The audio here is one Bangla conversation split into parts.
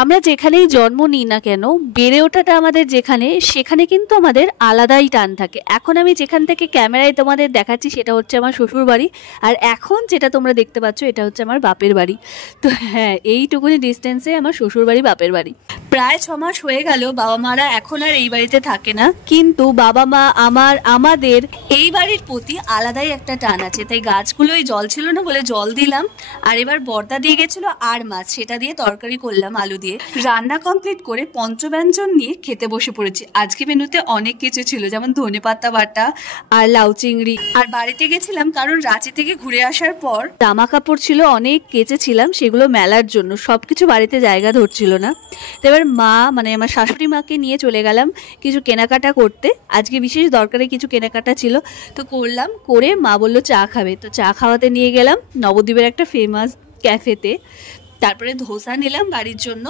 আমরা যেখানেই জন্ম নিই না কেন, বেড়ে ওঠাটা আমাদের যেখানে, সেখানে কিন্তু আমাদের আলাদাই টান থাকে। এখন আমি যেখান থেকে ক্যামেরায় তোমাদের দেখাচ্ছি সেটা হচ্ছে আমার শ্বশুর বাড়ি, আর এখন যেটা তোমরা দেখতে পাচ্ছ এটা হচ্ছে আমার বাপের বাড়ি। তো হ্যাঁ, এইটুকুনি ডিস্টেন্সে আমার শ্বশুর বাড়ি বাপের বাড়ি। প্রায় 6 মাস হয়ে গেল বাবা মারা এখন আর এই বাড়িতে থাকে না, কিন্তু বাবা মা আমাদের এই বাড়ির প্রতি আলাদাই একটা টান আছে। তাই গাছগুলোই জল ছিল না বলে জল দিলাম, আর এবার বর্দা দিয়ে গেছিল আর মাছ, সেটা দিয়ে তরকারি করলাম আলু দিয়ে। রান্না কমপ্লিট করে পঞ্চব্যঞ্জন নিয়ে খেতে বসে পড়েছি। আজকে মেনুতে অনেক কিছু ছিল, যেমন ধনেপাতা বাটা আর লাউ চিংড়ি। আর বাড়িতে গেছিলাম কারণ রাঁচি থেকে ঘুরে আসার পর জামা কাপড় ছিল অনেক, কেচেছিলাম সেগুলো মেলার জন্য, সবকিছু বাড়িতে জায়গা ধরছিল না। তো এবার মা মানে আমার শাশুড়ি মাকে নিয়ে চলে গেলাম কিছু কেনাকাটা করতে। আজকে বিশেষ দরকারে কিছু কেনাকাটা ছিল, তো করলাম। করে মা বললো চা খাবে, তো চা খাওয়াতে নিয়ে গেলাম নবদ্বীপের একটা ফেমাস ক্যাফেতে। তারপরে ধোসা নিলাম বাড়ির জন্য।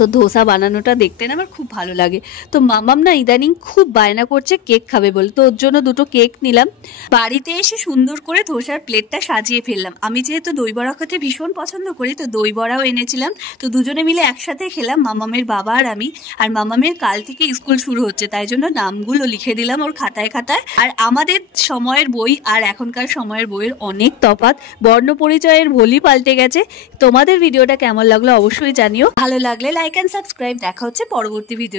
তো ধোসা বানানোটা দেখতে না আমার খুব ভালো লাগে। তো মামাম না ইদানিং খুব বায়না করছে কেক খাবে বলে, তো ওর জন্য 2টো কেক নিলাম। বাড়িতে এসে সুন্দর করে ধোসার প্লেটটা সাজিয়ে ফেললাম। আমি যেহেতু দই বড়া খেতে ভীষণ পছন্দ করি, তো দই বড়াও এনেছিলাম। তো দুজনে মিলে একসাথে খেলাম, মামামের বাবা আর আমি। আর মামামের কাল থেকে স্কুল শুরু হচ্ছে, তাই জন্য নামগুলো লিখে দিলাম ওর খাতায় খাতায়। আর আমাদের সময়ের বই আর এখনকার সময়ের বইয়ের অনেক তফাৎ, বর্ণ পরিচয়ের ভুলই পাল্টে গেছে। তোমাদের ভিডিওটা কেমন লাগলো অবশ্যই জানিও। ভালো লাগলে লাইক এন্ড সাবস্ক্রাইব। দেখা হচ্ছে পরবর্তী ভিডিও।